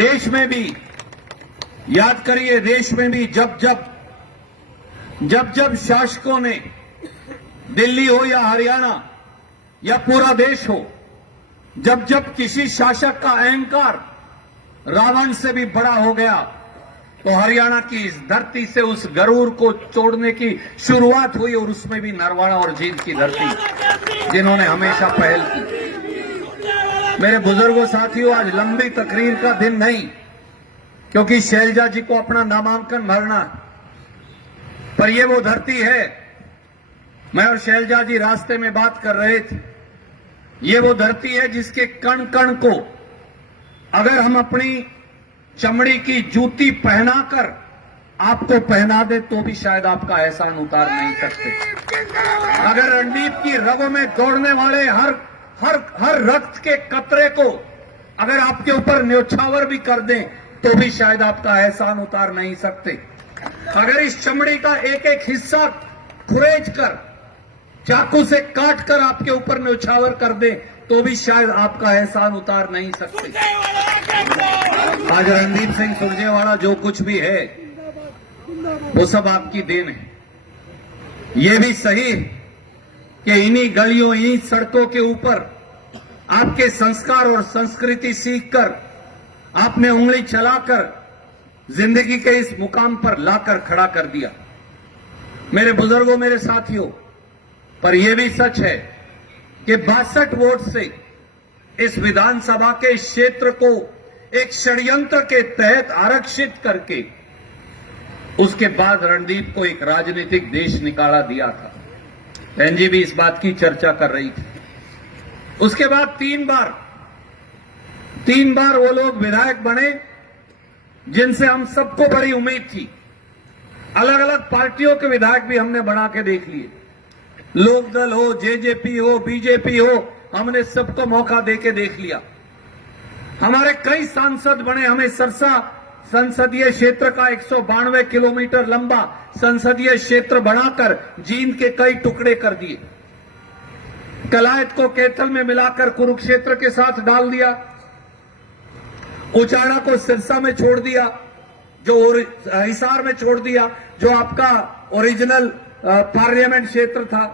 देश में भी याद करिए, देश में भी जब जब शासकों ने, दिल्ली हो या हरियाणा या पूरा देश हो, जब किसी शासक का अहंकार रावण से भी बड़ा हो गया, तो हरियाणा की इस धरती से उस गरूर को तोड़ने की शुरुआत हुई, और उसमें भी नरवाड़ा और जींद की धरती जिन्होंने हमेशा पहल की। मेरे बुजुर्गों साथियों, आज लंबी तकरीर का दिन नहीं, क्योंकि शैलजा जी को अपना नामांकन भरना है, पर ये वो धरती है। मैं और शैलजा जी रास्ते में बात कर रहे थे, ये वो धरती है जिसके कण कण को अगर हम अपनी चमड़ी की जूती पहनाकर आपको पहना दे तो भी शायद आपका एहसान उतार नहीं सकते। अगर रणदीप की रगों में दौड़ने वाले हर रक्त के कतरे को अगर आपके ऊपर न्योछावर भी कर दें तो भी शायद आपका एहसान उतार नहीं सकते। अगर इस चमड़ी का एक एक हिस्सा खुरेज कर, चाकू से काट कर आपके ऊपर न्योछावर कर दें तो भी शायद आपका एहसान उतार नहीं सकते। आज रणदीप सिंह सुरजेवाला जो कुछ भी है वो सब आपकी देन है। ये भी सही है कि इन्हीं गलियों, इन्हीं सड़कों के ऊपर आपके संस्कार और संस्कृति सीखकर आपने उंगली चलाकर जिंदगी के इस मुकाम पर लाकर खड़ा कर दिया। मेरे बुजुर्गों, मेरे साथियों, पर यह भी सच है कि 62 वोट से इस विधानसभा के क्षेत्र को एक षड्यंत्र के तहत आरक्षित करके उसके बाद रणदीप को एक राजनीतिक देश निकाला दिया था। बहन जी भी इस बात की चर्चा कर रही थी। उसके बाद तीन बार वो लोग विधायक बने जिनसे हम सबको बड़ी उम्मीद थी। अलग अलग पार्टियों के विधायक भी हमने बना के देख लिए, लोकदल हो, जेजेपी हो, बीजेपी हो, हमने सबको मौका देके देख लिया। हमारे कई सांसद बने, हमें सरसा संसदीय क्षेत्र का 192 किलोमीटर लंबा संसदीय क्षेत्र बनाकर जींद के कई टुकड़े कर दिए। कलायत को कैथल में मिलाकर कुरुक्षेत्र के साथ डाल दिया, उचाड़ा को सिरसा में छोड़ दिया, जो हिसार में छोड़ दिया, जो आपका ओरिजिनल पार्लियामेंट क्षेत्र था।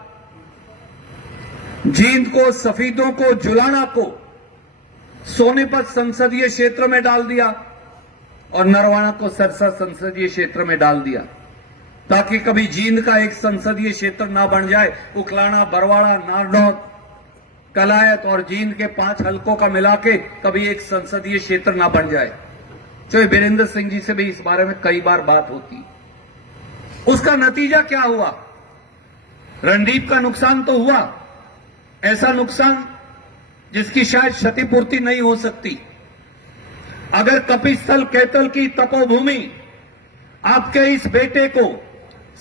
जींद को, सफीदों को, जुलाना को सोनीपत संसदीय क्षेत्र में डाल दिया और नरवाना को सरसा संसदीय क्षेत्र में डाल दिया, ताकि कभी जींद का एक संसदीय क्षेत्र ना बन जाए। उकलाना, बरवाड़ा, नारनौल, कलायत और जींद के 5 हलकों का मिला के कभी एक संसदीय क्षेत्र ना बन जाए। तो वीरेंद्र सिंह जी से भी इस बारे में कई बार बात होती। उसका नतीजा क्या हुआ? रणदीप का नुकसान तो हुआ, ऐसा नुकसान जिसकी शायद क्षतिपूर्ति नहीं हो सकती। अगर कपिस्थल कैथल की तपोभूमि आपके इस बेटे को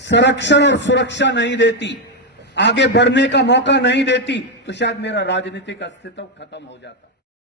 संरक्षण और सुरक्षा नहीं देती, आगे बढ़ने का मौका नहीं देती, तो शायद मेरा राजनीतिक अस्तित्व खत्म हो जाता।